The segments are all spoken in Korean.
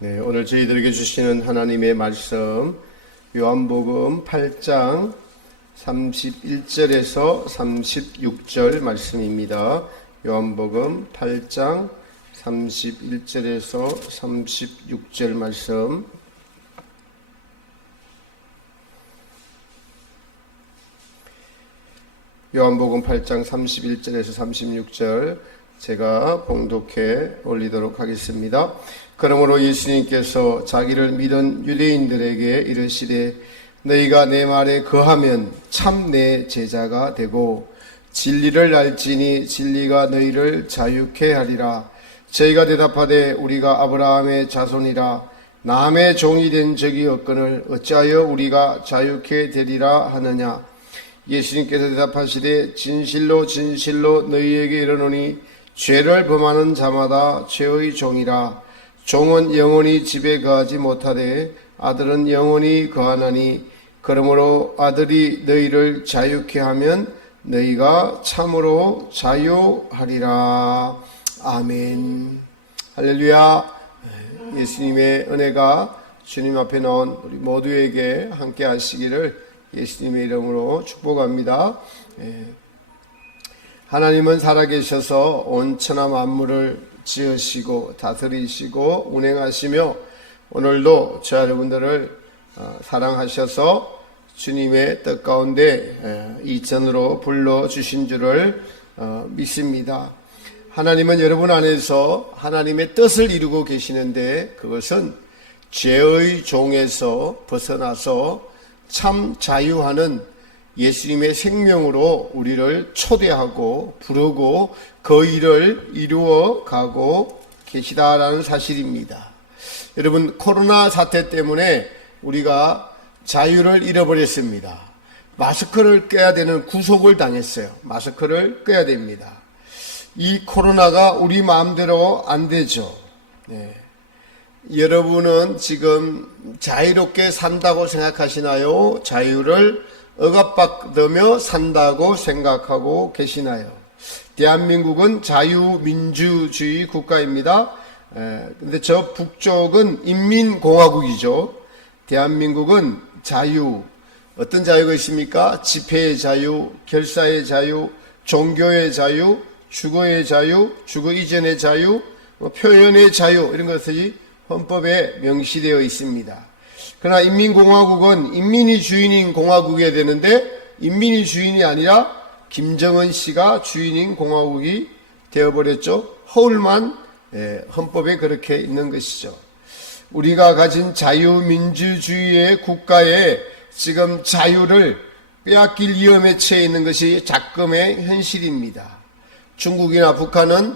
네, 오늘 저희들에게 주시는 하나님의 말씀 요한복음 8장 31절에서 36절 말씀입니다. 요한복음 8장 31절에서 36절 말씀. 요한복음 8장 31절에서 36절 제가 봉독해 올리도록 하겠습니다. 그러므로 예수님께서 자기를 믿은 유대인들에게 이르시되 너희가 내 말에 거하면 참 내 제자가 되고 진리를 알지니 진리가 너희를 자유케 하리라. 저희가 대답하되 우리가 아브라함의 자손이라 남의 종이 된 적이 없거늘 어찌하여 우리가 자유케 되리라 하느냐. 예수님께서 대답하시되 진실로 진실로 너희에게 이르노니 죄를 범하는 자마다 죄의 종이라. 종은 영원히 집에 거하지 못하되 아들은 영원히 거하나니 그러므로 아들이 너희를 자유케 하면 너희가 참으로 자유하리라. 아멘. 할렐루야. 예수님의 은혜가 주님 앞에 나온 우리 모두에게 함께 하시기를 예수님의 이름으로 축복합니다. 하나님은 살아계셔서 온 천하 만물을 지으시고 다스리시고 운행하시며 오늘도 저 여러분들을 사랑하셔서 주님의 뜻 가운데 이전으로 불러주신 줄을 믿습니다. 하나님은 여러분 안에서 하나님의 뜻을 이루고 계시는데 그것은 죄의 종에서 벗어나서 참 자유하는 예수님의 생명으로 우리를 초대하고 부르고 그 일을 이루어 가고 계시다라는 사실입니다. 여러분, 코로나 사태 때문에 우리가 자유를 잃어버렸습니다. 마스크를 껴야 되는 구속을 당했어요. 마스크를 껴야 됩니다. 이 코로나가 우리 마음대로 안 되죠. 네. 여러분은 지금 자유롭게 산다고 생각하시나요? 자유를 억압받으며 산다고 생각하고 계시나요? 대한민국은 자유민주주의 국가입니다. 근데 저 북쪽은 인민공화국이죠. 대한민국은 자유, 어떤 자유가 있습니까? 집회의 자유, 결사의 자유, 종교의 자유, 주거의 자유, 주거 이전의 자유, 표현의 자유, 이런 것들이 헌법에 명시되어 있습니다. 그러나 인민공화국은 인민이 주인인 공화국이어야 되는데 인민이 주인이 아니라 김정은 씨가 주인인 공화국이 되어버렸죠. 허울만 헌법에 그렇게 있는 것이죠. 우리가 가진 자유민주주의의 국가에 지금 자유를 빼앗길 위험에 처해 있는 것이 작금의 현실입니다. 중국이나 북한은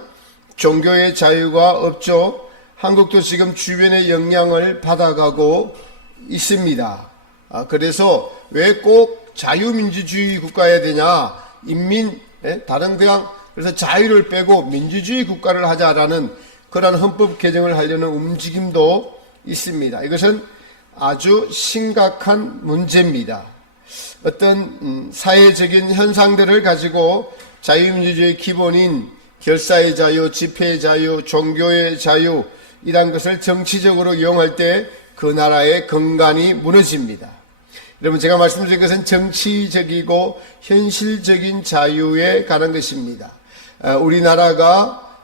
종교의 자유가 없죠. 한국도 지금 주변의 영향을 받아가고 있습니다. 그래서 왜 꼭 자유민주주의 국가여야 되냐? 다른 그래서 자유를 빼고 민주주의 국가를 하자라는 그런 헌법 개정을 하려는 움직임도 있습니다. 이것은 아주 심각한 문제입니다. 어떤 사회적인 현상들을 가지고 자유민주주의의 기본인 결사의 자유, 집회의 자유, 종교의 자유 이런 것을 정치적으로 이용할 때 그 나라의 근간이 무너집니다. 여러분, 제가 말씀드린 것은 정치적이고 현실적인 자유에 관한 것입니다. 우리나라가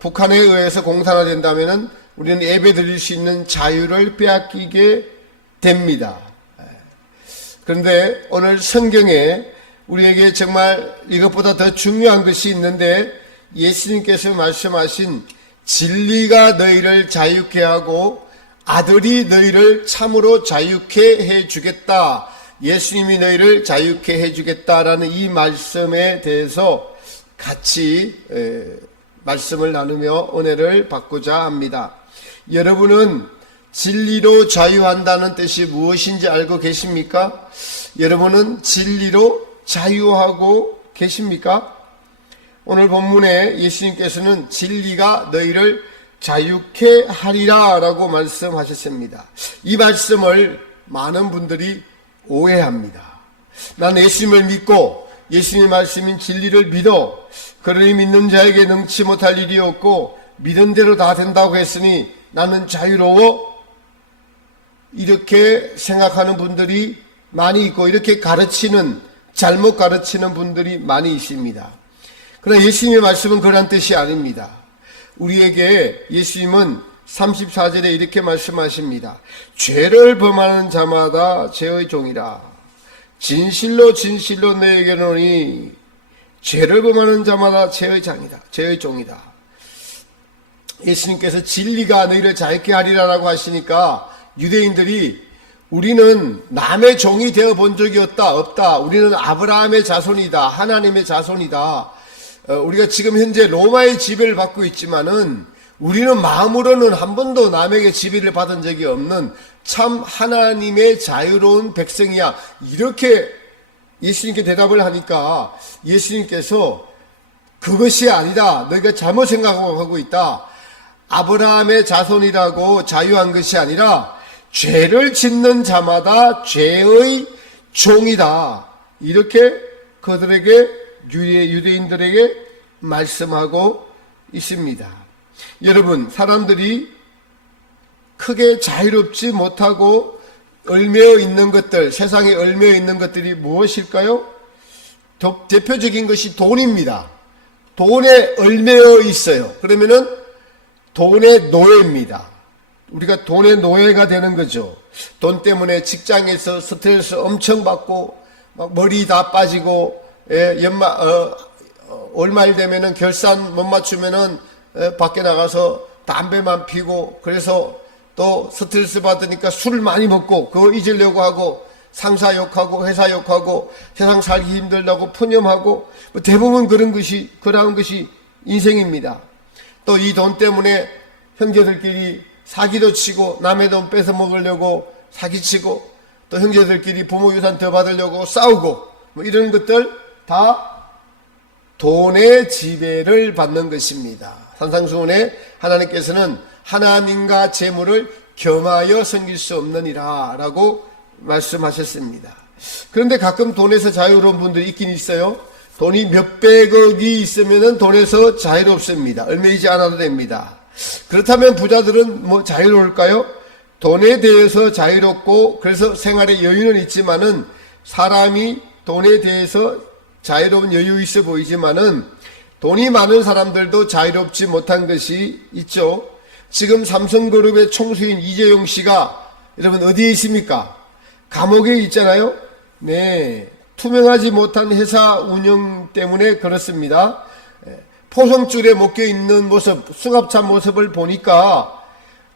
북한에 의해서 공산화된다면 우리는 예배 드릴 수 있는 자유를 빼앗기게 됩니다. 그런데 오늘 성경에 우리에게 정말 이것보다 더 중요한 것이 있는데 예수님께서 말씀하신 진리가 너희를 자유케 하고 아들이 너희를 참으로 자유케 해주겠다. 예수님이 너희를 자유케 해주겠다라는 이 말씀에 대해서 같이 말씀을 나누며 은혜를 받고자 합니다. 여러분은 진리로 자유한다는 뜻이 무엇인지 알고 계십니까? 여러분은 진리로 자유하고 계십니까? 오늘 본문에 예수님께서는 진리가 너희를 자유케 하리라 라고 말씀하셨습니다. 이 말씀을 많은 분들이 오해합니다. 난 예수님을 믿고 예수님의 말씀인 진리를 믿어 그러니 믿는 자에게 능치 못할 일이 없고 믿은 대로 다 된다고 했으니 나는 자유로워 이렇게 생각하는 분들이 많이 있고 이렇게 잘못 가르치는 분들이 많이 있습니다. 그러나 예수님의 말씀은 그런 뜻이 아닙니다. 우리에게 예수님은 34절에 이렇게 말씀하십니다. 죄를 범하는 자마다 죄의 종이라. 진실로 진실로 너에게 이르노니 죄를 범하는 자마다 죄의 종이다. 예수님께서 진리가 너희를 자유케 하리라라고 하시니까 유대인들이 우리는 남의 종이 되어 본 적이 없다. 우리는 아브라함의 자손이다. 하나님의 자손이다. 우리가 지금 현재 로마의 지배를 받고 있지만은 우리는 마음으로는 한 번도 남에게 지배를 받은 적이 없는 참 하나님의 자유로운 백성이야. 이렇게 예수님께 대답을 하니까 예수님께서 그것이 아니다. 너희가 잘못 생각하고 있다. 아브라함의 자손이라고 자유한 것이 아니라 죄를 짓는 자마다 죄의 종이다. 이렇게 그들에게 유대인들에게 말씀하고 있습니다. 여러분, 사람들이 크게 자유롭지 못하고 얽매여 있는 것들, 세상에 얽매여 있는 것들이 무엇일까요? 대표적인 것이 돈입니다. 돈에 얽매여 있어요. 그러면은 돈의 노예입니다. 우리가 돈의 노예가 되는 거죠. 돈 때문에 직장에서 스트레스 엄청 받고 막 머리 다 빠지고 월말 되면은 결산 못 맞추면은 밖에 나가서 담배만 피고 그래서 또 스트레스 받으니까 술을 많이 먹고 그거 잊으려고 하고 상사 욕하고 회사 욕하고 세상 살기 힘들다고 푸념하고 대부분 그런 것이 인생입니다. 또 이 돈 때문에 형제들끼리 사기도 치고 남의 돈 뺏어 먹으려고 사기치고 또 형제들끼리 부모 유산 더 받으려고 싸우고 이런 것들 다 돈의 지배를 받는 것입니다. 산상수훈에 하나님께서는 하나님과 재물을 겸하여 섬길 수 없느니라 라고 말씀하셨습니다. 그런데 가끔 돈에서 자유로운 분들이 있긴 있어요. 돈이 몇백억이 있으면 돈에서 자유롭습니다. 얽매이지 않아도 됩니다. 그렇다면 부자들은 자유로울까요? 돈에 대해서 자유롭고 그래서 생활에 여유는 있지만은 사람이 돈에 대해서 자유로운 여유 있어 보이지만은 돈이 많은 사람들도 자유롭지 못한 것이 있죠. 지금 삼성그룹의 총수인 이재용 씨가 여러분 어디에 있습니까? 감옥에 있잖아요. 네, 투명하지 못한 회사 운영 때문에 그렇습니다. 포성줄에 묶여 있는 모습, 수갑찬 모습을 보니까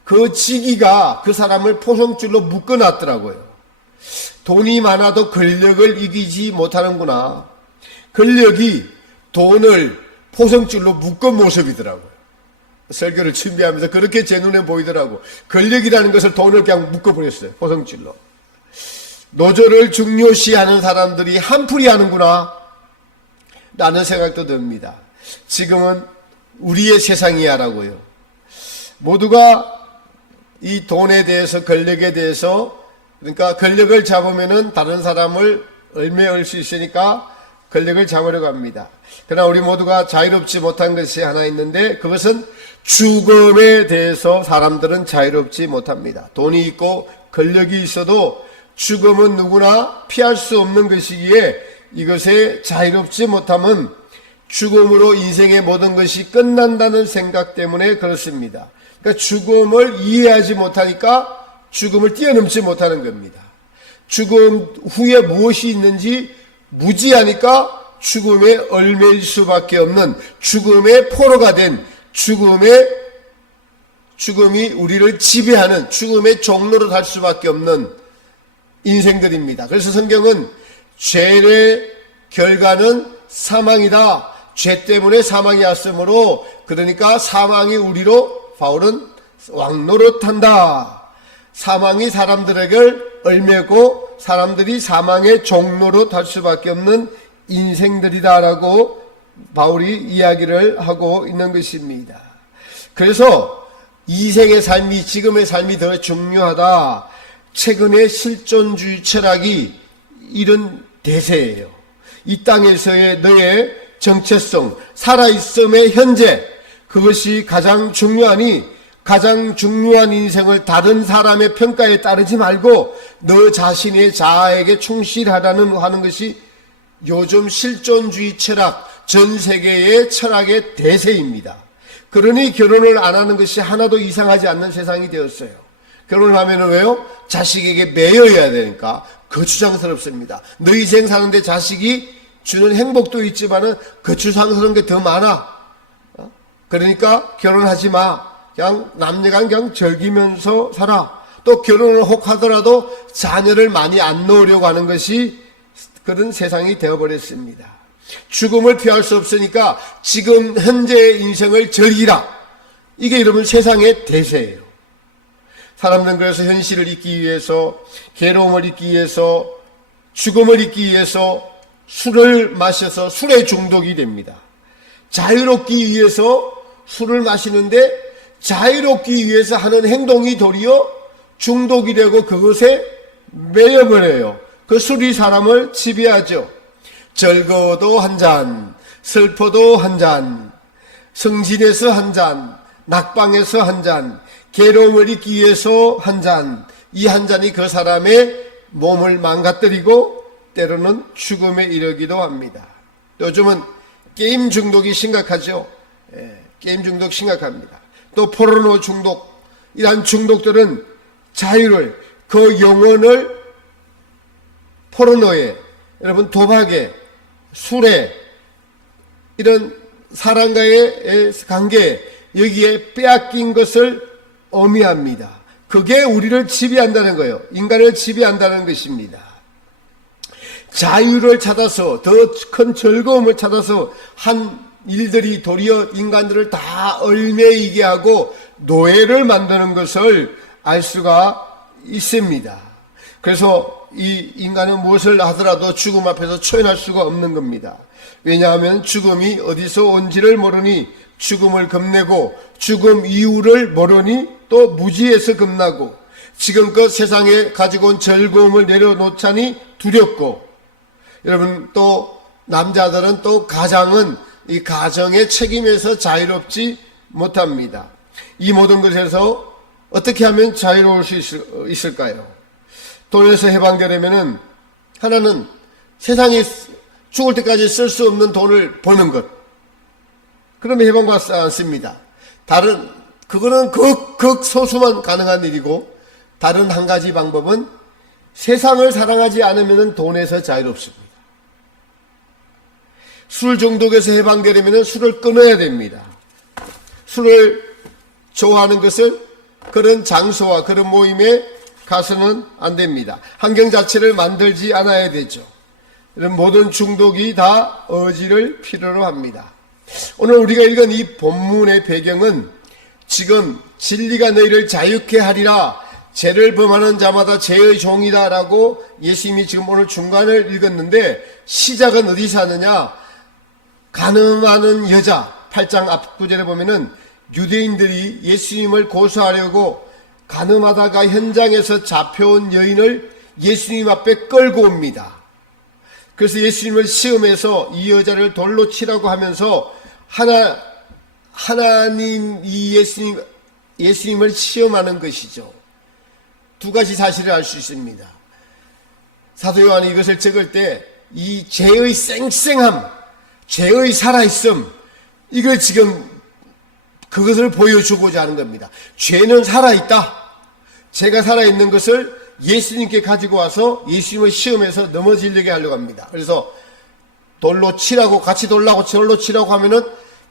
그 지기가 그 사람을 포성줄로 묶어놨더라고요. 돈이 많아도 권력을 이기지 못하는구나. 권력이 돈을 포성줄로 묶은 모습이더라고요. 설교를 준비하면서 그렇게 제 눈에 보이더라고. 권력이라는 것을 돈을 그냥 묶어버렸어요. 포성줄로. 노조를 중요시하는 사람들이 한풀이 하는구나 라는 생각도 듭니다. 지금은 우리의 세상이야라고요. 모두가 이 돈에 대해서 권력에 대해서 그러니까 권력을 잡으면은 다른 사람을 얽매일 수 있으니까 권력을 잡으려고 합니다. 그러나 우리 모두가 자유롭지 못한 것이 하나 있는데 그것은 죽음에 대해서 사람들은 자유롭지 못합니다. 돈이 있고 권력이 있어도 죽음은 누구나 피할 수 없는 것이기에 이것에 자유롭지 못함은 죽음으로 인생의 모든 것이 끝난다는 생각 때문에 그렇습니다. 그러니까 죽음을 이해하지 못하니까 죽음을 뛰어넘지 못하는 겁니다. 죽음 후에 무엇이 있는지 무지하니까 죽음에 얽매일 수밖에 없는 죽음의 포로가 된 죽음이 우리를 지배하는 죽음의 종로로 갈 수밖에 없는 인생들입니다. 그래서 성경은 죄의 결과는 사망이다. 죄 때문에 사망이 왔으므로 그러니까 사망이 우리로 바울은 왕노릇한다. 사망이 사람들에게 얽매고 사람들이 사망의 종로로 달 수밖에 없는 인생들이다라고 바울이 이야기를 하고 있는 것입니다. 그래서 이생의 삶이 지금의 삶이 더 중요하다. 최근의 실존주의 철학이 이런 대세예요. 이 땅에서의 너의 정체성, 살아있음의 현재 그것이 가장 중요하니 가장 중요한 인생을 다른 사람의 평가에 따르지 말고 너 자신의 자아에게 충실하라는 하는 것이 요즘 실존주의 철학, 전 세계의 철학의 대세입니다. 그러니 결혼을 안 하는 것이 하나도 이상하지 않는 세상이 되었어요. 결혼을 하면은 왜요? 자식에게 매여야 되니까 거추장스럽습니다. 너 인생 사는데 자식이 주는 행복도 있지만은 거추장스러운 게 더 많아. 그러니까 결혼하지 마. 그냥 남녀간 그냥 즐기면서 살아. 또 결혼을 혹 하더라도 자녀를 많이 안 놓으려고 하는 것이 그런 세상이 되어버렸습니다. 죽음을 피할 수 없으니까 지금 현재의 인생을 즐기라. 이게 여러분 세상의 대세예요. 사람들은 그래서 현실을 잊기 위해서, 괴로움을 잊기 위해서, 죽음을 잊기 위해서 술을 마셔서 술에 중독이 됩니다. 자유롭기 위해서 술을 마시는데 자유롭기 위해서 하는 행동이 도리어 중독이 되고 그것에 매여버려요. 그 술이 사람을 지배하죠. 즐거워도 한 잔, 슬퍼도 한 잔, 성진에서 한 잔, 낙방에서 한 잔, 괴로움을 잊기 위해서 한 잔, 이 한 잔이 그 사람의 몸을 망가뜨리고 때로는 죽음에 이르기도 합니다. 요즘은 게임 중독이 심각하죠. 게임 중독 심각합니다. 또 포르노 중독, 이러한 중독들은 자유를, 그 영혼을 포르노에, 여러분 도박에, 술에, 이런 사람과의 관계, 여기에 빼앗긴 것을 의미합니다. 그게 우리를 지배한다는 거예요. 인간을 지배한다는 것입니다. 자유를 찾아서, 더 큰 즐거움을 찾아서 한 일들이 도리어 인간들을 다 얽매이게 하고 노예를 만드는 것을 알 수가 있습니다. 그래서 이 인간은 무엇을 하더라도 죽음 앞에서 초연할 수가 없는 겁니다. 왜냐하면 죽음이 어디서 온지를 모르니 죽음을 겁내고 죽음 이유를 모르니 또 무지에서 겁나고 지금껏 세상에 가지고 온 즐거움을 내려놓자니 두렵고, 여러분 또 남자들은 또 가장은 이 가정의 책임에서 자유롭지 못합니다. 이 모든 것에서 어떻게 하면 자유로울 수 있을까요? 돈에서 해방되려면은 하나는 세상에 죽을 때까지 쓸 수 없는 돈을 버는 것. 그러면 해방받지 않습니다. 그거는 극소수만 가능한 일이고, 다른 한 가지 방법은 세상을 사랑하지 않으면 돈에서 자유롭습니다. 술 중독에서 해방되려면 술을 끊어야 됩니다. 술을 좋아하는 것을 그런 장소와 그런 모임에 가서는 안 됩니다. 환경 자체를 만들지 않아야 되죠. 이런 모든 중독이 다 어지를 필요로 합니다. 오늘 우리가 읽은 이 본문의 배경은 지금 진리가 너희를 자유케 하리라, 죄를 범하는 자마다 죄의 종이다 라고 예수님이 지금 오늘 중간을 읽었는데, 시작은 어디서 하느냐? 가늠하는 여자, 8장 앞구절에 보면은 유대인들이 예수님을 고소하려고 가늠하다가 현장에서 잡혀온 여인을 예수님 앞에 끌고 옵니다. 그래서 예수님을 시험해서 이 여자를 돌로 치라고 하면서 하나님 이 예수님을 시험하는 것이죠. 두 가지 사실을 알 수 있습니다. 사도 요한이 이것을 적을 때 이 죄의 쌩쌩함, 죄의 살아있음, 이걸 지금 그것을 보여주고자 하는 겁니다. 죄는 살아있다. 죄가 살아있는 것을 예수님께 가지고 와서 예수님을 시험해서 넘어지려게 하려고 합니다. 그래서 돌로 치라고, 같이 돌로 치라고 하면은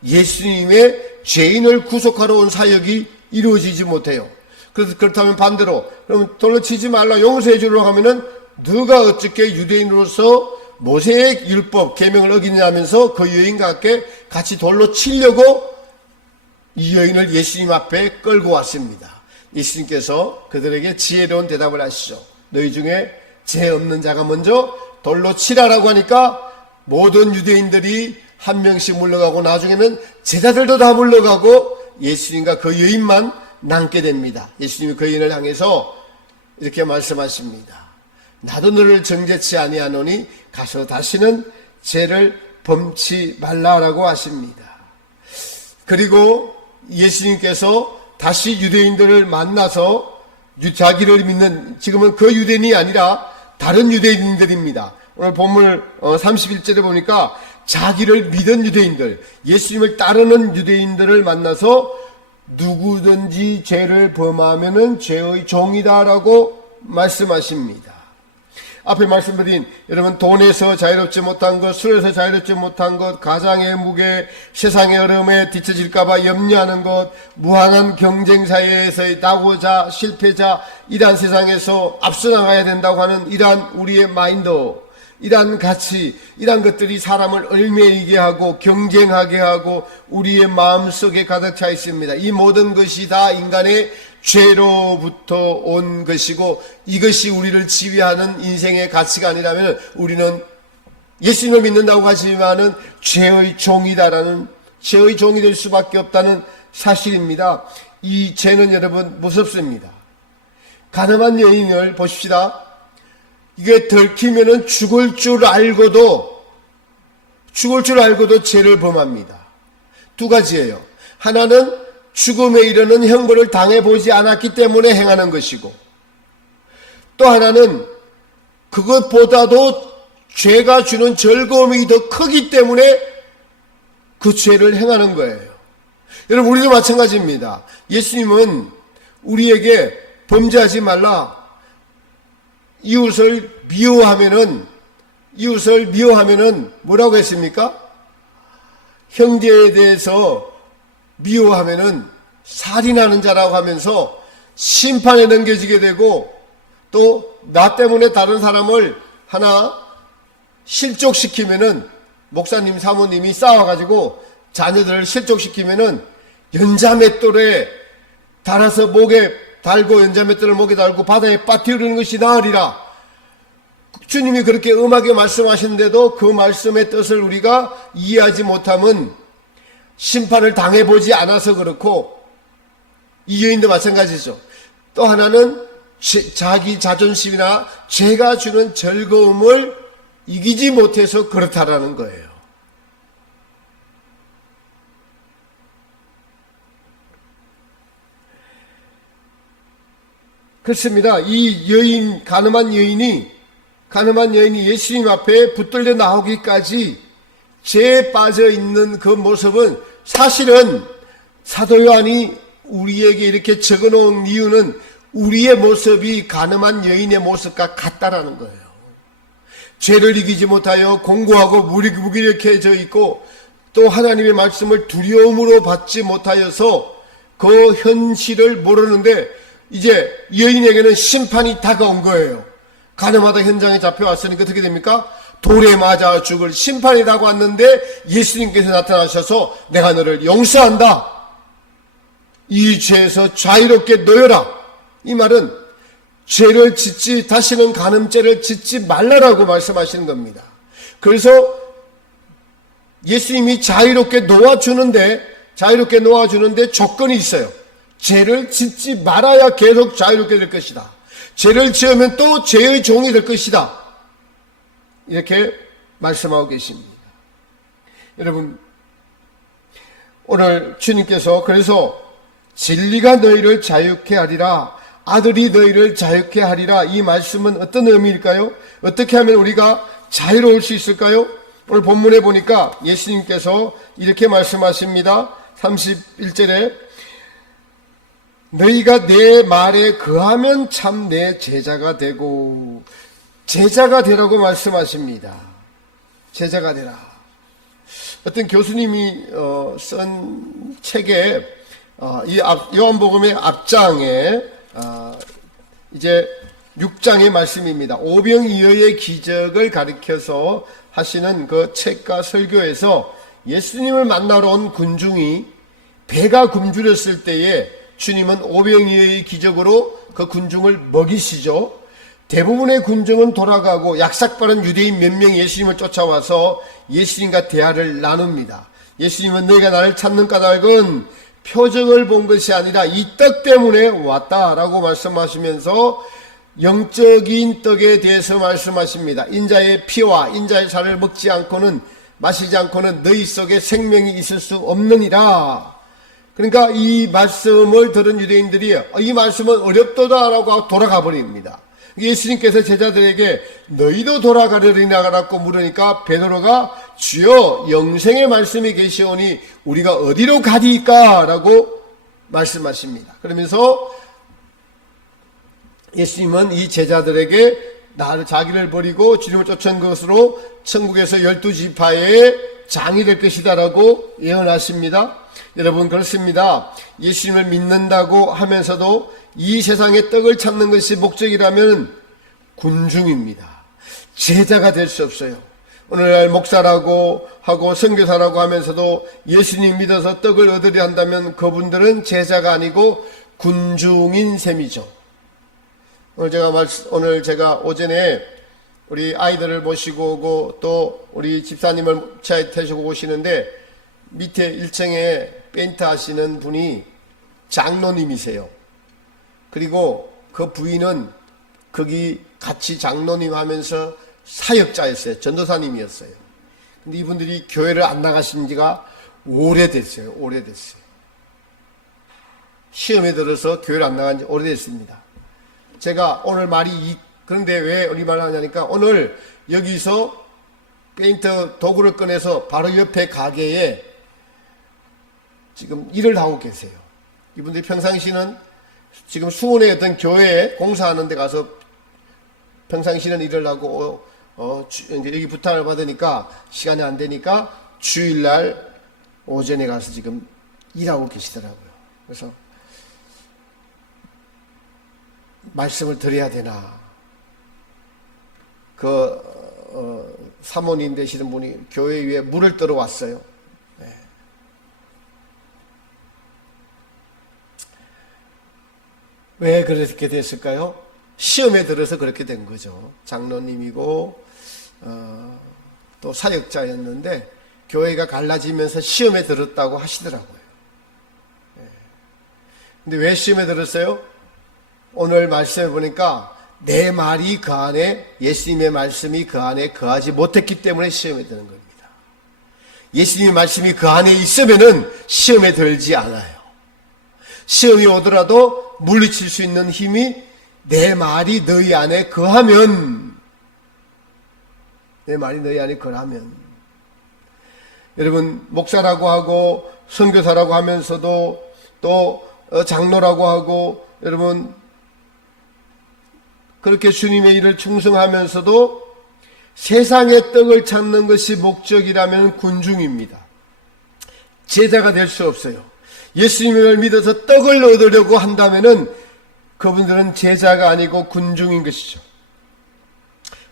예수님의 죄인을 구속하러 온 사역이 이루어지지 못해요. 그래서 그렇다면 반대로, 그럼 돌로 치지 말라, 용서해 주려고 하면은 누가 어떻게 유대인으로서 모세의 율법, 계명을 어기냐면서 그 여인과 함께 같이 돌로 치려고 이 여인을 예수님 앞에 끌고 왔습니다. 예수님께서 그들에게 지혜로운 대답을 하시죠. 너희 중에 죄 없는 자가 먼저 돌로 치라라고 하니까 모든 유대인들이 한 명씩 물러가고 나중에는 제자들도 다 물러가고 예수님과 그 여인만 남게 됩니다. 예수님이 그 여인을 향해서 이렇게 말씀하십니다. 나도 너를 정죄치 아니하노니 가서 다시는 죄를 범치 말라라고 하십니다. 그리고 예수님께서 다시 유대인들을 만나서 자기를 믿는, 지금은 그 유대인이 아니라 다른 유대인들입니다. 오늘 본문 31절에 보니까 자기를 믿은 유대인들, 예수님을 따르는 유대인들을 만나서 누구든지 죄를 범하면은 죄의 종이다라고 말씀하십니다. 앞에 말씀드린 여러분, 돈에서 자유롭지 못한 것, 술에서 자유롭지 못한 것, 가장의 무게, 세상의 어려움에 뒤처질까봐 염려하는 것, 무한한 경쟁 사회에서의 낙오자, 실패자, 이러한 세상에서 앞서 나가야 된다고 하는 이러한 우리의 마인드, 이러한 가치, 이러한 것들이 사람을 얽매이게 하고 경쟁하게 하고 우리의 마음속에 가득 차 있습니다. 이 모든 것이 다 인간의 죄로부터 온 것이고, 이것이 우리를 지배하는 인생의 가치가 아니라면 우리는 예수님을 믿는다고 하지만은 죄의 종이다라는, 죄의 종이 될 수밖에 없다는 사실입니다. 이 죄는 여러분 무섭습니다. 가늠한 여인을 보십시다. 이게 들키면은 죽을 줄 알고도 죄를 범합니다. 두 가지예요. 하나는 죽음에 이르는 형벌을 당해보지 않았기 때문에 행하는 것이고, 또 하나는 그것보다도 죄가 주는 즐거움이 더 크기 때문에 그 죄를 행하는 거예요. 여러분, 우리도 마찬가지입니다. 예수님은 우리에게 범죄하지 말라, 이웃을 미워하면은 뭐라고 했습니까? 형제에 대해서 미워하면은 살인하는 자라고 하면서 심판에 넘겨지게 되고, 또 나 때문에 다른 사람을 하나 실족시키면은, 목사님 사모님이 싸워가지고 자녀들을 실족시키면은 연자맷돌에 달아서 목에 달고, 연자맷돌을 목에 달고 바다에 빠뜨리는 것이 나으리라. 주님이 그렇게 엄하게 말씀하시는데도 그 말씀의 뜻을 우리가 이해하지 못하면 심판을 당해보지 않아서 그렇고, 이 여인도 마찬가지죠. 또 하나는 자기 자존심이나 죄가 주는 즐거움을 이기지 못해서 그렇다라는 거예요. 그렇습니다. 이 여인, 가늠한 여인이 예수님 앞에 붙들려 나오기까지 죄에 빠져 있는 그 모습은, 사실은 사도 요한이 우리에게 이렇게 적어 놓은 이유는 우리의 모습이 가늠한 여인의 모습과 같다라는 거예요. 죄를 이기지 못하여 공고하고 무기력해져 있고, 또 하나님의 말씀을 두려움으로 받지 못하여서 그 현실을 모르는데, 이제 여인에게는 심판이 다가온 거예요. 가늠하다 현장에 잡혀왔으니까 어떻게 됩니까? 돌에 맞아 죽을 심판이 다가왔는데 예수님께서 나타나셔서 내가 너를 용서한다, 이 죄에서 자유롭게 놓여라. 이 말은 죄를 짓지, 다시는 간음죄를 짓지 말라라고 말씀하시는 겁니다. 그래서 예수님이 자유롭게 놓아주는데 조건이 있어요. 죄를 짓지 말아야 계속 자유롭게 될 것이다. 죄를 지으면 또 죄의 종이 될 것이다. 이렇게 말씀하고 계십니다. 여러분, 오늘 주님께서 그래서 진리가 너희를 자유케 하리라, 아들이 너희를 자유케 하리라, 이 말씀은 어떤 의미일까요? 어떻게 하면 우리가 자유로울 수 있을까요? 오늘 본문에 보니까 예수님께서 이렇게 말씀하십니다. 31절에 너희가 내 말에 거하면 참 내 제자가 되고, 제자가 되라고 말씀하십니다. 제자가 되라. 어떤 교수님이 쓴 책에 이 요한복음의 앞장에 이제 6장의 말씀입니다. 오병이어의 기적을 가리켜서 하시는 그 책과 설교에서 예수님을 만나러 온 군중이 배가 굶주렸을 때에 주님은 오병이어의 기적으로 그 군중을 먹이시죠. 대부분의 군중은 돌아가고 약삭빠른 유대인 몇 명이 예수님을 쫓아와서 예수님과 대화를 나눕니다. 예수님은 너희가 나를 찾는 까닭은 표적을 본 것이 아니라 이 떡 때문에 왔다라고 말씀하시면서 영적인 떡에 대해서 말씀하십니다. 인자의 피와 인자의 살을 먹지 않고는, 마시지 않고는 너희 속에 생명이 있을 수 없느니라. 그러니까 이 말씀을 들은 유대인들이 이 말씀은 어렵도다라고 돌아가 버립니다. 예수님께서 제자들에게 너희도 돌아가려니라고 물으니까 베드로가 주여 영생의 말씀이 계시오니 우리가 어디로 가리까? 라고 말씀하십니다. 그러면서 예수님은 이 제자들에게 자기를 버리고 주님을 쫓은 것으로 천국에서 12지파의 장이 될 것이다 라고 예언하십니다. 여러분 그렇습니다. 예수님을 믿는다고 하면서도 이 세상의 떡을 찾는 것이 목적이라면 군중입니다. 제자가 될 수 없어요. 오늘날 목사라고 하고 선교사라고 하면서도 예수님 믿어서 떡을 얻으려 한다면 그분들은 제자가 아니고 군중인 셈이죠. 오늘 제가 오전에 우리 아이들을 모시고 오고 또 우리 집사님을 차에 태시고 오시는데 밑에 1층에 페인트 하시는 분이 장로님이세요. 그리고 그 부인은 거기 같이 장로님 하면서 사역자였어요. 전도사님이었어요. 근데 이분들이 교회를 안 나가신 지가 오래됐어요. 시험에 들어서 교회를 안 나간 지 오래됐습니다. 제가 오늘 그런데 왜 우리 말 하냐니까 오늘 여기서 페인트 도구를 꺼내서 바로 옆에 가게에 지금 일을 하고 계세요. 이분들이 평상시는 지금 수원의 어떤 교회에 공사하는 데 가서 평상시는 일을 하고 이제 여기 부탁을 받으니까 시간이 안 되니까 주일날 오전에 가서 지금 일하고 계시더라고요. 그래서 말씀을 드려야 되나. 사모님 되시는 분이 교회 위에 물을 떠러 왔어요. 네. 왜 그렇게 됐을까요? 시험에 들어서 그렇게 된 거죠. 장로님이고 또 사역자였는데 교회가 갈라지면서 시험에 들었다고 하시더라고요. 근데 왜 시험에 들었어요? 오늘 말씀해 보니까 내 말이 그 안에, 예수님의 말씀이 그 안에 거하지 못했기 때문에 시험에 드는 겁니다. 예수님의 말씀이 그 안에 있으면은 시험에 들지 않아요. 시험이 오더라도 물리칠 수 있는 힘이 내 말이 너희 안에 거하면, 여러분 목사라고 하고 선교사라고 하면서도 또 장로라고 하고 여러분 그렇게 주님의 일을 충성하면서도 세상의 떡을 찾는 것이 목적이라면 군중입니다. 제자가 될 수 없어요. 예수님을 믿어서 떡을 얻으려고 한다면은 그분들은 제자가 아니고 군중인 것이죠.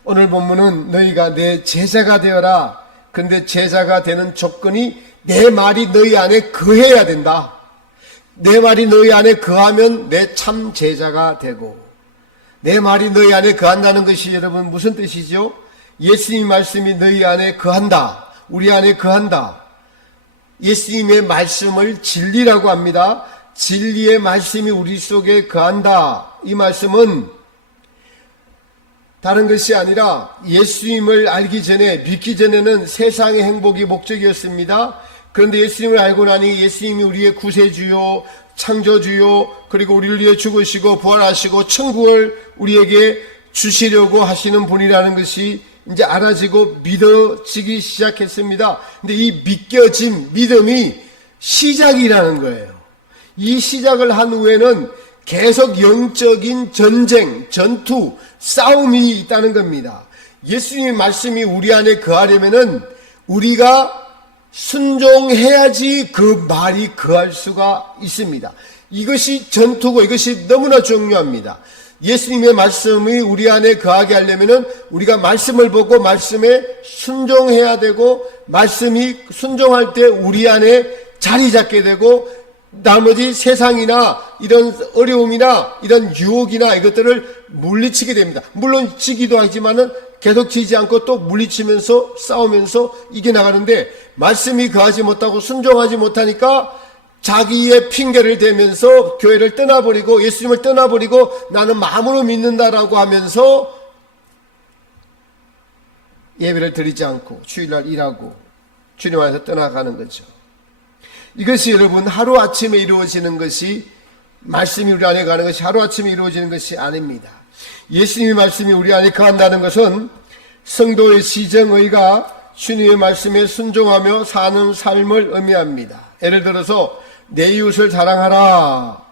오늘 본문은 너희가 내 제자가 되어라. 그런데 제자가 되는 조건이 내 말이 너희 안에 거해야 된다. 내 말이 너희 안에 거하면 내 참 제자가 되고, 내 말이 너희 안에 거한다는 것이 여러분 무슨 뜻이죠? 예수님 말씀이 너희 안에 거한다. 우리 안에 거한다. 예수님의 말씀을 진리라고 합니다. 진리의 말씀이 우리 속에 거한다. 이 말씀은 다른 것이 아니라 예수님을 알기 전에, 믿기 전에는 세상의 행복이 목적이었습니다. 그런데 예수님을 알고 나니 예수님이 우리의 구세주요, 창조주요, 그리고 우리를 위해 죽으시고 부활하시고 천국을 우리에게 주시려고 하시는 분이라는 것이 이제 알아지고 믿어지기 시작했습니다. 근데 이 믿겨짐, 믿음이 시작이라는 거예요. 이 시작을 한 후에는 계속 영적인 전쟁, 전투, 싸움이 있다는 겁니다. 예수님의 말씀이 우리 안에 거하려면은 우리가 순종해야지 그 말이 거할 수가 있습니다. 이것이 전투고 이것이 너무나 중요합니다. 예수님의 말씀이 우리 안에 거하게 하려면은 우리가 말씀을 보고 말씀에 순종해야 되고, 말씀이 순종할 때 우리 안에 자리 잡게 되고, 나머지 세상이나 이런 어려움이나 이런 유혹이나 이것들을 물리치게 됩니다. 물론 지기도 하지만은 계속 지지 않고 또 물리치면서 싸우면서 이겨나가는데, 말씀이 거하지 못하고 순종하지 못하니까 자기의 핑계를 대면서 교회를 떠나버리고 예수님을 떠나버리고 나는 마음으로 믿는다라고 하면서 예배를 드리지 않고 주일날 일하고 주님 안에서 떠나가는 거죠. 이것이 여러분 하루아침에 이루어지는 것이, 말씀이 우리 안에 가는 것이 하루아침에 이루어지는 것이 아닙니다. 예수님의 말씀이 우리 안에 거한다는 것은 성도의 시정의가 주님의 말씀에 순종하며 사는 삶을 의미합니다. 예를 들어서 내 이웃을 사랑하라.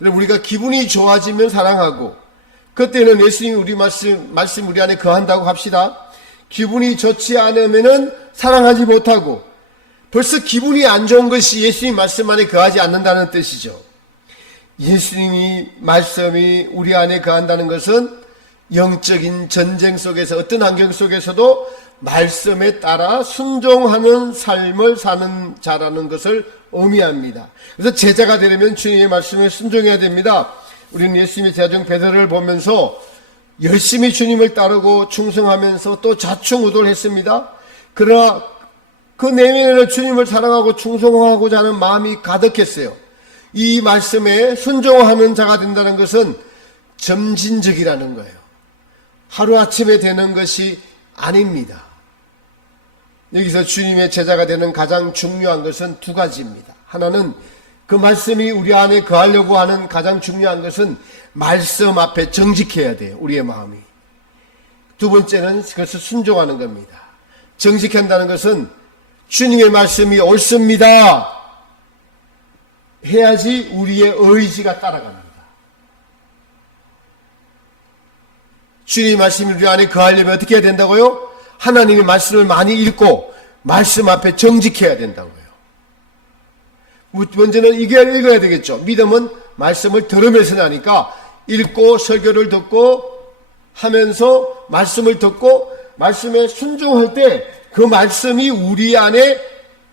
우리가 기분이 좋아지면 사랑하고, 그때는 예수님이 우리 말씀 우리 안에 거한다고 합시다. 기분이 좋지 않으면은 사랑하지 못하고, 벌써 기분이 안 좋은 것이 예수님 말씀 안에 거하지 않는다는 뜻이죠. 예수님이 말씀이 우리 안에 거한다는 것은 영적인 전쟁 속에서, 어떤 환경 속에서도 말씀에 따라 순종하는 삶을 사는 자라는 것을 의미합니다. 그래서 제자가 되려면 주님의 말씀에 순종해야 됩니다. 우리는 예수님의 제자 중 베드로를 보면서 열심히 주님을 따르고 충성하면서 또 좌충우돌했습니다. 그러나 그 내면에는 주님을 사랑하고 충성하고자 하는 마음이 가득했어요. 이 말씀에 순종하는 자가 된다는 것은 점진적이라는 거예요. 하루아침에 되는 것이 아닙니다. 여기서 주님의 제자가 되는 가장 중요한 것은 두 가지입니다. 하나는 그 말씀이 우리 안에 거하려고 하는 가장 중요한 것은 말씀 앞에 정직해야 돼요. 우리의 마음이. 두 번째는 그것을 순종하는 겁니다. 정직한다는 것은 주님의 말씀이 옳습니다 해야지 우리의 의지가 따라갑니다. 주님의 말씀이 우리 안에 거하려면 어떻게 해야 된다고요? 하나님의 말씀을 많이 읽고 말씀 앞에 정직해야 된다고요. 먼저는 읽어야 되겠죠. 믿음은 말씀을 들으면서 나니까 읽고 설교를 듣고 하면서 말씀을 듣고 말씀에 순종할 때 그 말씀이 우리 안에,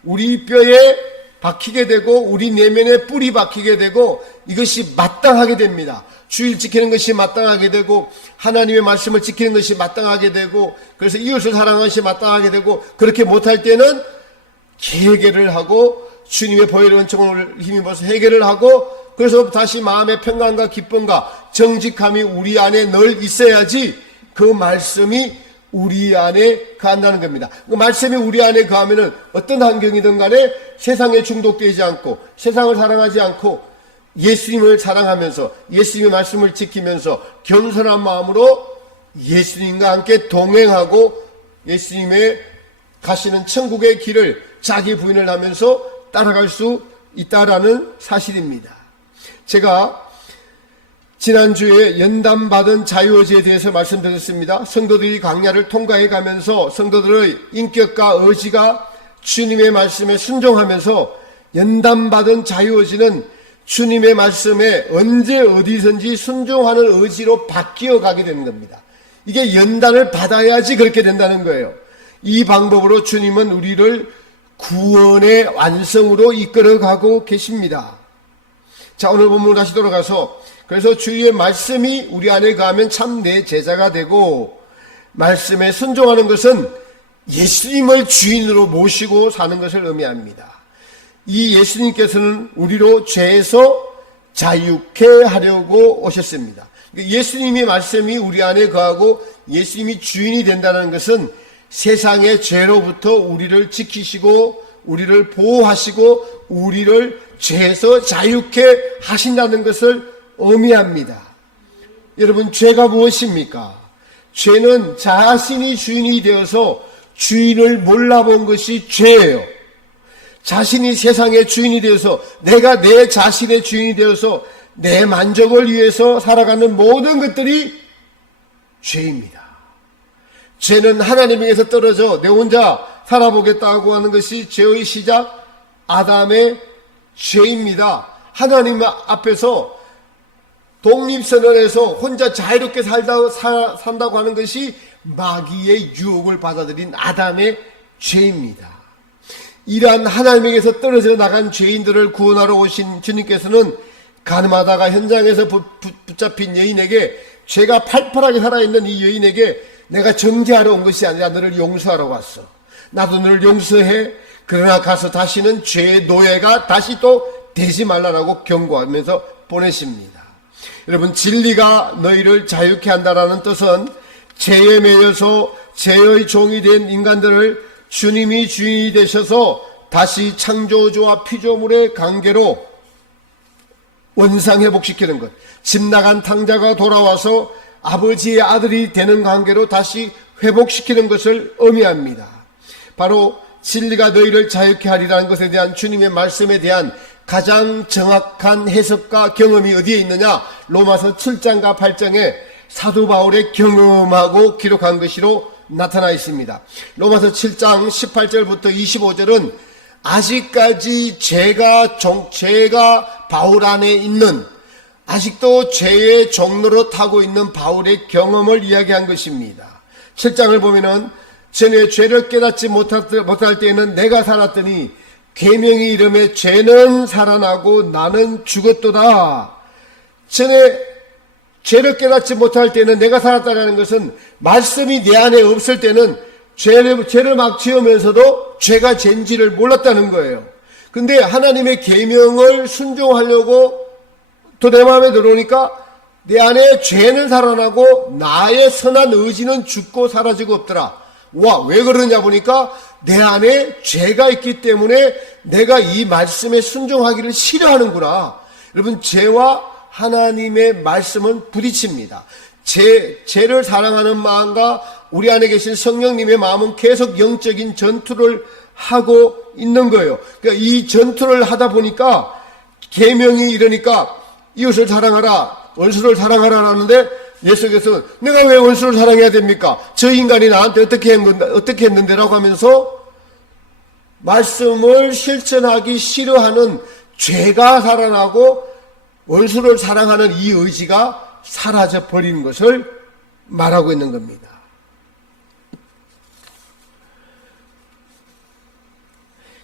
우리 뼈에 박히게 되고 우리 내면에 뿌리 박히게 되고 이것이 마땅하게 됩니다. 주일 지키는 것이 마땅하게 되고 하나님의 말씀을 지키는 것이 마땅하게 되고, 그래서 이웃을 사랑하는 것이 마땅하게 되고, 그렇게 못할 때는 해결을 하고 주님의 보혈의 은총을 힘입어서 해결을 하고, 그래서 다시 마음의 평강과 기쁨과 정직함이 우리 안에 늘 있어야지 그 말씀이 우리 안에 거한다는 겁니다. 그 말씀이 우리 안에 거하면은 어떤 환경이든 간에 세상에 중독되지 않고 세상을 사랑하지 않고 예수님을 사랑하면서 예수님의 말씀을 지키면서 겸손한 마음으로 예수님과 함께 동행하고 예수님의 가시는 천국의 길을 자기 부인을 하면서 따라갈 수 있다라는 사실입니다. 제가 지난주에 연단받은 자유의지에 대해서 말씀드렸습니다. 성도들이 광야를 통과해 가면서 성도들의 인격과 의지가 주님의 말씀에 순종하면서 연단받은 자유의지는 주님의 말씀에 언제 어디선지 순종하는 의지로 바뀌어 가게 되는 겁니다. 이게 연단을 받아야지 그렇게 된다는 거예요. 이 방법으로 주님은 우리를 구원의 완성으로 이끌어가고 계십니다. 자, 오늘 본문 다시 돌아가서, 그래서 주의 말씀이 우리 안에 거하면 참 내 제자가 되고, 말씀에 순종하는 것은 예수님을 주인으로 모시고 사는 것을 의미합니다. 이 예수님께서는 우리로 죄에서 자유케 하려고 오셨습니다. 예수님의 말씀이 우리 안에 거하고 예수님이 주인이 된다는 것은 세상의 죄로부터 우리를 지키시고 우리를 보호하시고 우리를 죄에서 자유케 하신다는 것을 의미합니다. 여러분, 죄가 무엇입니까? 죄는 자신이 주인이 되어서 주인을 몰라본 것이 죄예요. 자신이 세상의 주인이 되어서, 내가 내 자신의 주인이 되어서 내 만족을 위해서 살아가는 모든 것들이 죄입니다. 죄는 하나님에게서 떨어져 내 혼자 살아보겠다고 하는 것이 죄의 시작, 아담의 죄입니다. 하나님 앞에서 독립선언에서 혼자 자유롭게 산다고 하는 것이 마귀의 유혹을 받아들인 아담의 죄입니다. 이러한 하나님에게서 떨어져 나간 죄인들을 구원하러 오신 주님께서는 가늠하다가 현장에서 붙잡힌 여인에게, 죄가 팔팔하게 살아있는 이 여인에게 내가 정죄하러 온 것이 아니라 너를 용서하러 왔어. 나도 너를 용서해. 그러나 가서 다시는 죄의 노예가 다시 또 되지 말라라고 경고하면서 보내십니다. 여러분, 진리가 너희를 자유케 한다라는 뜻은 죄에 매여서 죄의 종이 된 인간들을 주님이 주인이 되셔서 다시 창조주와 피조물의 관계로 원상회복시키는 것, 집 나간 탕자가 돌아와서 아버지의 아들이 되는 관계로 다시 회복시키는 것을 의미합니다. 바로 진리가 너희를 자유케 하리라는 것에 대한 주님의 말씀에 대한 가장 정확한 해석과 경험이 어디에 있느냐? 로마서 7장과 8장에 사도 바울의 경험하고 기록한 것으로 나타나 있습니다. 로마서 7장 18절부터 25절은 아직까지 죄가 바울 안에 있는, 아직도 죄의 종로로 타고 있는 바울의 경험을 이야기한 것입니다. 7장을 보면은 전에 죄를 깨닫지 못할 때에는 내가 살았더니 계명이 이름에 죄는 살아나고 나는 죽었도다. 전에 죄를 깨닫지 못할 때는 내가 살았다는 것은 말씀이 내 안에 없을 때는 죄를 막 지으면서도 죄가 죄인지를 몰랐다는 거예요. 근데 하나님의 계명을 순종하려고 또 내 마음에 들어오니까 내 안에 죄는 살아나고 나의 선한 의지는 죽고 사라지고 없더라. 와, 왜 그러냐 보니까 내 안에 죄가 있기 때문에 내가 이 말씀에 순종하기를 싫어하는구나. 여러분, 죄와 하나님의 말씀은 부딪힙니다. 죄를 사랑하는 마음과 우리 안에 계신 성령님의 마음은 계속 영적인 전투를 하고 있는 거예요. 그러니까 이 전투를 하다 보니까 계명이 이러니까 이웃을 사랑하라, 원수를 사랑하라 하는데 예수께서 내가 왜 원수를 사랑해야 됩니까? 저 인간이 나한테 어떻게 했는데 라고 하면서 말씀을 실천하기 싫어하는 죄가 살아나고 원수를 사랑하는 이 의지가 사라져 버리는 것을 말하고 있는 겁니다.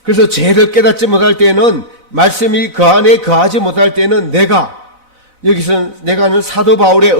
그래서 죄를 깨닫지 못할 때는, 말씀이 그 안에 거하지 못할 때는 내가는 사도 바울의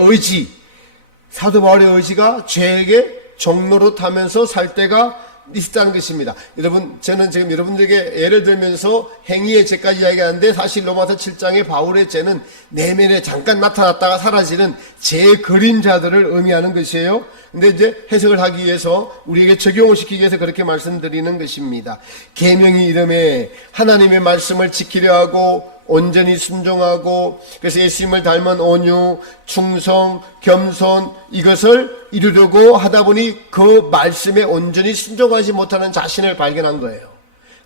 의지가 죄에게 종로로 타면서 살 때가 있다는 것입니다. 여러분, 저는 지금 여러분들에게 예를 들면서 행위의 죄까지 이야기하는데, 사실 로마서 7장의 바울의 죄는 내면에 잠깐 나타났다가 사라지는 죄의 그림자들을 의미하는 것이에요. 근데 이제 해석을 하기 위해서, 우리에게 적용을 시키기 위해서 그렇게 말씀드리는 것입니다. 계명이 이름에 하나님의 말씀을 지키려 하고 온전히 순종하고, 그래서 예수님을 닮은 온유, 충성, 겸손, 이것을 이루려고 하다 보니 그 말씀에 온전히 순종하지 못하는 자신을 발견한 거예요.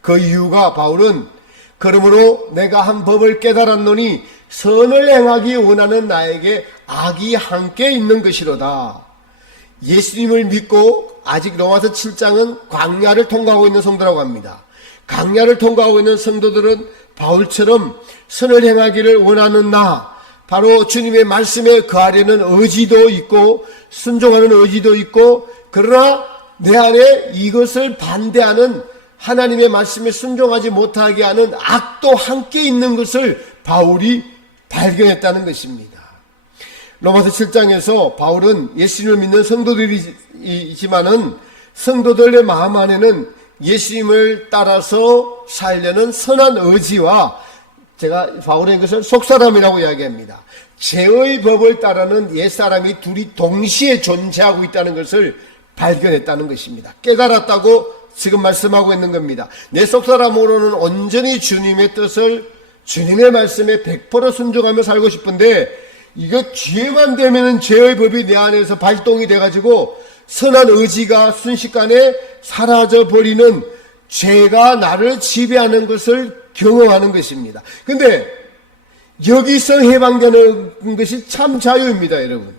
그 이유가 바울은, 그러므로 내가 한 법을 깨달았노니 선을 행하기 원하는 나에게 악이 함께 있는 것이로다. 예수님을 믿고 아직 로마서 7장은 광야를 통과하고 있는 성도라고 합니다. 광야를 통과하고 있는 성도들은 바울처럼 선을 행하기를 원하는 바로 주님의 말씀에 거하려는 의지도 있고 순종하는 의지도 있고, 그러나 내 안에 이것을 반대하는, 하나님의 말씀에 순종하지 못하게 하는 악도 함께 있는 것을 바울이 발견했다는 것입니다. 로마서 7장에서 바울은 예수님을 믿는 성도들이지만은 성도들의 마음 안에는 예수님을 따라서 살려는 선한 의지와, 제가 바울의 것을 속사람이라고 이야기합니다. 죄의 법을 따르는 옛사람이 둘이 동시에 존재하고 있다는 것을 발견했다는 것입니다. 깨달았다고 지금 말씀하고 있는 겁니다. 내 속사람으로는 온전히 주님의 뜻을, 주님의 말씀에 100% 순종하며 살고 싶은데, 이거 기회만 되면은 죄의 법이 내 안에서 발동이 돼가지고 선한 의지가 순식간에 사라져 버리는 죄가 나를 지배하는 것을 경험하는 것입니다. 근데 여기서 해방되는 것이 참 자유입니다, 여러분.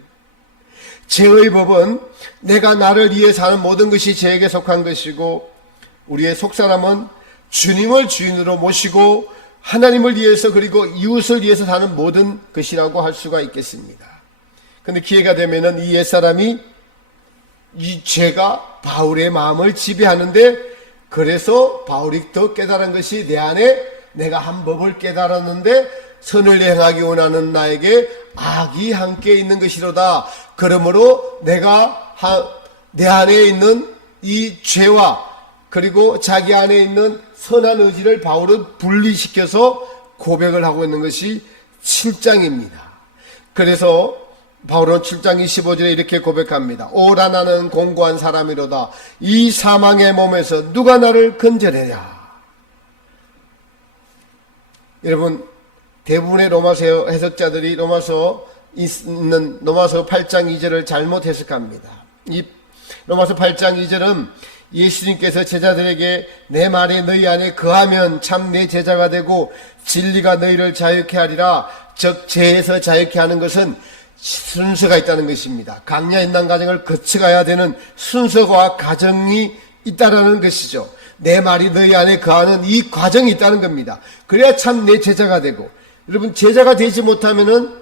죄의 법은 내가 나를 위해 사는 모든 것이 죄에게 속한 것이고, 우리의 속사람은 주님을 주인으로 모시고 하나님을 위해서 그리고 이웃을 위해서 사는 모든 것이라고 할 수가 있겠습니다. 근데 기회가 되면은 이 옛사람이, 이 죄가 바울의 마음을 지배하는데, 그래서 바울이 더 깨달은 것이, 내 안에 내가 한 법을 깨달았는데 선을 행하기 원하는 나에게 악이 함께 있는 것이로다. 그러므로 내가 내 안에 있는 이 죄와 그리고 자기 안에 있는 선한 의지를 바울은 분리시켜서 고백을 하고 있는 것이 7장입니다. 그래서 바울은 7장 25절에 이렇게 고백합니다. 오라 나는 공고한 사람이로다. 이 사망의 몸에서 누가 나를 건져내랴. 여러분, 대부분의 로마서 해석자들이 로마서 8장 2절을 잘못 해석합니다. 이 로마서 8장 2절은 예수님께서 제자들에게 내 말이 너희 안에 거하면 참 내 제자가 되고 진리가 너희를 자유케 하리라. 즉 죄에서 자유케 하는 것은 순서가 있다는 것입니다. 강야 인난 과정을 거쳐가야 되는 순서와 과정이 있다라는 것이죠. 내 말이 너희 안에 거하는 이 과정이 있다는 겁니다. 그래야 참 내 제자가 되고, 여러분 제자가 되지 못하면은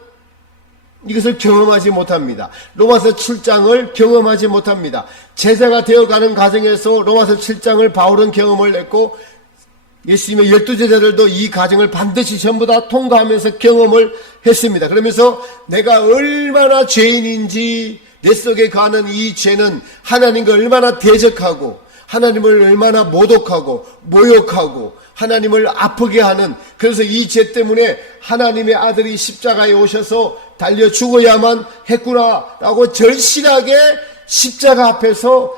이것을 경험하지 못합니다. 로마서 7장을 경험하지 못합니다. 제자가 되어가는 과정에서 로마서 7장을 바울은 경험을 했고, 예수님의 12제자들도 이 과정을 반드시 전부 다 통과하면서 경험을 했습니다. 그러면서 내가 얼마나 죄인인지, 내 속에 가는 이 죄는 하나님과 얼마나 대적하고 하나님을 얼마나 모독하고 모욕하고 하나님을 아프게 하는, 그래서 이 죄 때문에 하나님의 아들이 십자가에 오셔서 달려 죽어야만 했구나라고 절실하게 십자가 앞에서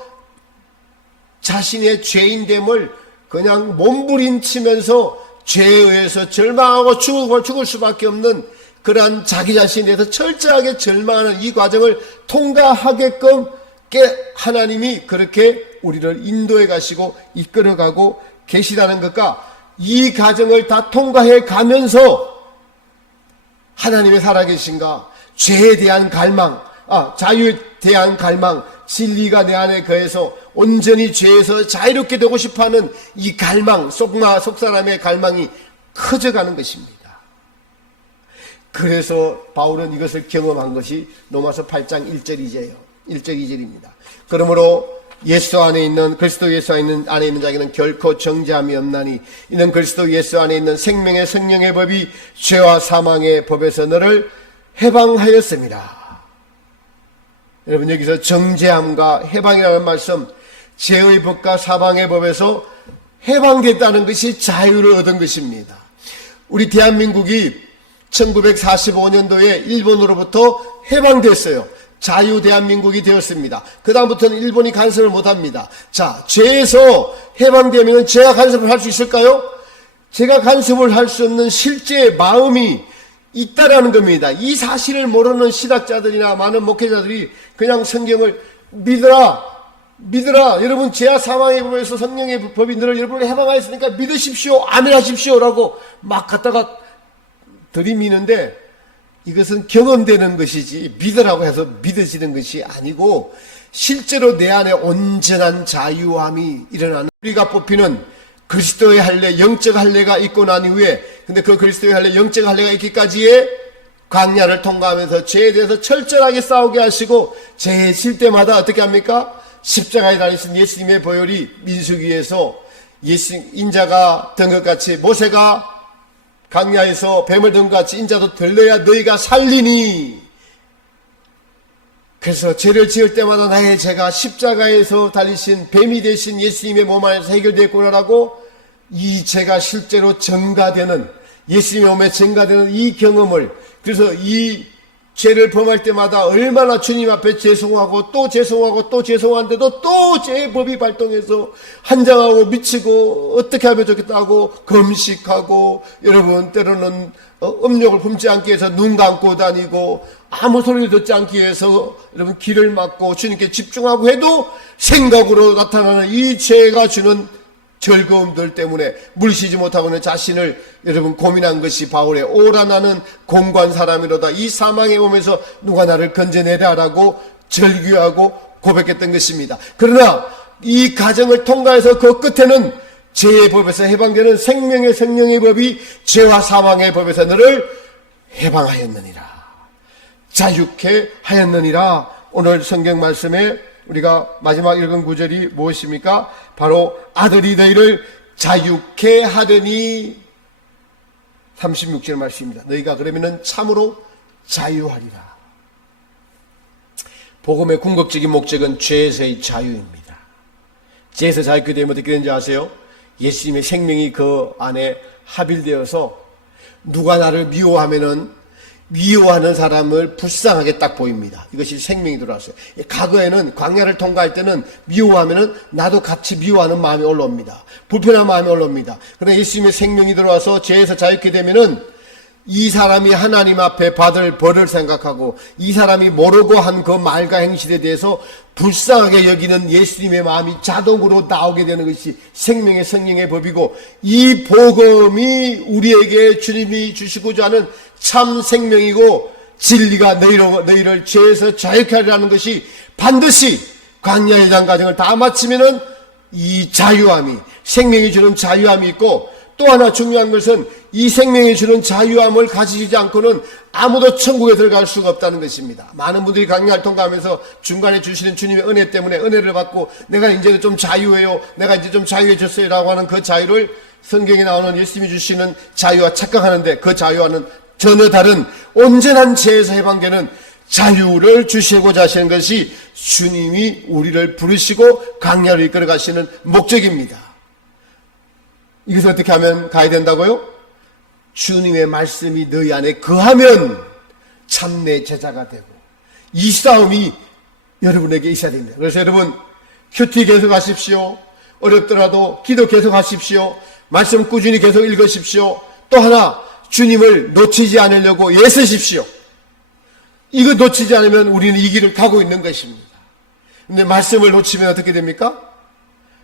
자신의 죄인됨을 그냥 몸부림치면서 죄에 의해서 절망하고 죽을 수밖에 없는 그러한 자기 자신에 대해서 철저하게 절망하는 이 과정을 통과하게끔 하나님이 그렇게 우리를 인도해 가시고 이끌어가고 계시다는 것과, 이 과정을 다 통과해 가면서 하나님의 살아계신가, 죄에 대한 갈망, 자유에 대한 갈망, 진리가 내 안에 거해서 온전히 죄에서 자유롭게 되고 싶어하는 이 갈망, 속사람의 갈망이 커져가는 것입니다. 그래서 바울은 이것을 경험한 것이 로마서 8장 1절 2절입니다. 그러므로 예수 안에 있는, 그리스도 예수 안에 있는 자에게는 결코 정죄함이 없나니 이는 그리스도 예수 안에 있는 생명의 성령의 법이 죄와 사망의 법에서 너를 해방하였습니다. 여러분, 여기서 정죄함과 해방이라는 말씀, 죄의 법과 사망의 법에서 해방됐다는 것이 자유를 얻은 것입니다. 우리 대한민국이 1945년도에 일본으로부터 해방됐어요. 자유 대한민국이 되었습니다. 그 다음부터는 일본이 간섭을 못합니다. 자, 죄에서 해방되면 제가 간섭을 할 수 있을까요? 제가 간섭을 할 수 없는 실제 마음이 있다라는 겁니다. 이 사실을 모르는 신학자들이나 많은 목회자들이 그냥 성경을 믿으라. 여러분, 죄와 사망의 법에서 성령의 법이 너를 여러분을 해방하였으니까 믿으십시오, 아멘 하십시오 라고 막 갖다가 들이미는데, 이것은 경험되는 것이지 믿으라고 해서 믿어지는 것이 아니고, 실제로 내 안에 온전한 자유함이 일어나는, 우리가 뽑히는 그리스도의 할례, 영적 할례가 있고 난 이후에, 근데 그 그리스도의 할례, 영적 할례가 있기까지의 광야를 통과하면서 죄에 대해서 철저하게 싸우게 하시고, 죄에 질 때마다 어떻게 합니까? 십자가에 달리신 예수님의 보혈이 민수기에서 인자가 된 것 같이, 모세가 광야에서 뱀을 든 것 같이 인자도 들려야 너희가 살리니. 그래서 죄를 지을 때마다 나의 죄가 십자가에서 달리신 뱀이 되신 예수님의 몸 안에서 해결됐구나라고, 이 죄가 실제로 전가되는, 예수님의 몸에 전가되는 이 경험을, 그래서 이 죄를 범할 때마다 얼마나 주님 앞에 죄송하고 또 죄송하고 또 죄송한데도 또 죄의 법이 발동해서 한장하고 미치고 어떻게 하면 좋겠다고 금식하고, 여러분 때로는 음욕을 품지 않기 위해서 눈 감고 다니고 아무 소리를 듣지 않기 위해서 여러분 귀를 막고 주님께 집중하고 해도 생각으로 나타나는 이 죄가 주는 즐거움들 때문에 물쉬지 못하고는 자신을 여러분 고민한 것이 바울의 오라 나는 공고한 사람이로다, 이 사망의 몸에서 누가 나를 건져내라라고 절규하고 고백했던 것입니다. 그러나 이 과정을 통과해서 그 끝에는 죄의 법에서 해방되는 생명의 성령의 법이 죄와 사망의 법에서 너를 해방하였느니라, 자유케 하였느니라. 오늘 성경 말씀에 우리가 마지막 읽은 구절이 무엇입니까? 바로 아들이 너희를 자유케 하더니 36절 말씀입니다. 너희가 그러면은 참으로 자유하리라. 복음의 궁극적인 목적은 죄에서의 자유입니다. 죄에서 자유케 되면 어떻게 되는지 아세요? 예수님의 생명이 그 안에 합일되어서 누가 나를 미워하면은 미워하는 사람을 불쌍하게 딱 보입니다. 이것이 생명이 들어왔어요. 과거에는 광야를 통과할 때는 미워하면은 나도 같이 미워하는 마음이 올라옵니다. 불편한 마음이 올라옵니다. 그러나 예수님의 생명이 들어와서 죄에서 자유케 되면은 이 사람이 하나님 앞에 받을 벌을 생각하고 이 사람이 모르고 한 그 말과 행실에 대해서 불쌍하게 여기는 예수님의 마음이 자동으로 나오게 되는 것이 생명의 성령의 법이고, 이 복음이 우리에게 주님이 주시고자 하는 참 생명이고 진리가 너희를 죄에서 자유케 하리라는 것이 반드시 광야의 장 과정을 다 마치면은 이 자유함이, 생명이 주는 자유함이 있고, 또 하나 중요한 것은 이 생명이 주는 자유함을 가지지 않고는 아무도 천국에 들어갈 수가 없다는 것입니다. 많은 분들이 광야를 통과하면서 중간에 주시는 주님의 은혜 때문에 은혜를 받고 내가 이제 좀 자유해요, 내가 이제 좀 자유해졌어요 라고 하는 그 자유를 성경에 나오는 예수님이 주시는 자유와 착각하는데, 그 자유와는 전혀 다른 온전한 죄에서 해방되는 자유를 주시고자 하시는 것이 주님이 우리를 부르시고 광야를 이끌어 가시는 목적입니다. 이것을 어떻게 하면 가야 된다고요? 주님의 말씀이 너희 안에 거하면 참내 제자가 되고, 이 싸움이 여러분에게 있어야 됩니다. 그래서 여러분, 큐티 계속 하십시오. 어렵더라도 기도 계속 하십시오. 말씀 꾸준히 계속 읽으십시오. 또 하나, 주님을 놓치지 않으려고 애쓰십시오. 이거 놓치지 않으면 우리는 이 길을 가고 있는 것입니다. 근데 말씀을 놓치면 어떻게 됩니까?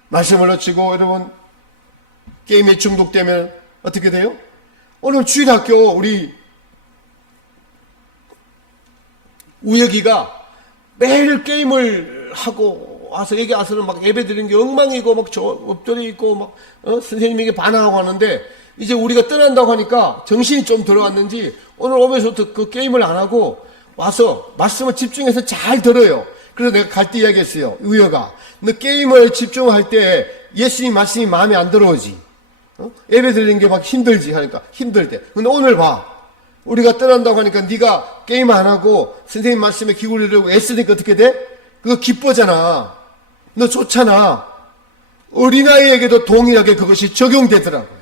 말씀을 놓치고 여러분 게임에 중독되면 어떻게 돼요? 오늘 주일학교 우리 우혁이가 매일 게임을 하고 와서 여기 와서는 막 예배 드리는 게 엉망이고 막 엎드려 있고 막 선생님에게 반항하고 하는데, 이제 우리가 떠난다고 하니까 정신이 좀 들어왔는지 오늘 오면서부터 그 게임을 안 하고 와서 말씀을 집중해서 잘 들어요. 그래서 내가 갈 때 이야기했어요. 우혁아, 너 게임을 집중할 때 예수님 말씀이 마음에 안 들어오지? 예배 드리는 게 막 힘들지 하니까 힘들 때. 근데 오늘 봐. 우리가 떠난다고 하니까 네가 게임 안 하고 선생님 말씀에 기울이려고 애쓰니까 어떻게 돼? 그거 기뻐잖아. 너 좋잖아. 어린아이에게도 동일하게 그것이 적용되더라고요.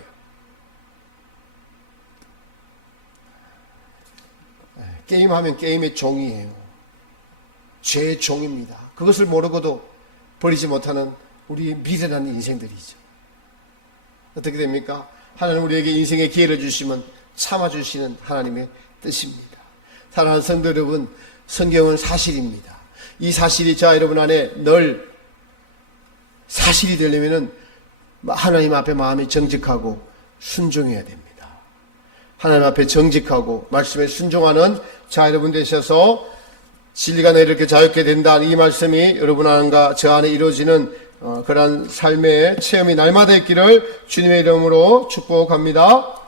게임하면 게임의 종이에요. 죄의 종입니다. 그것을 모르고도 버리지 못하는 우리의 미련한 인생들이죠. 어떻게 됩니까? 하나님 우리에게 인생의 기회를 주시면 참아주시는 하나님의 뜻입니다. 사랑하는 성도 여러분, 성경은 사실입니다. 이 사실이 저 여러분 안에 늘 사실이 되려면 하나님 앞에 마음이 정직하고 순종해야 됩니다. 하나님 앞에 정직하고 말씀에 순종하는 자 여러분 되셔서 진리가 너희를 이렇게 자유케 된다, 이 말씀이 여러분 안과 저 안에 이루어지는 그러한 삶의 체험이 날마다 있기를 주님의 이름으로 축복합니다.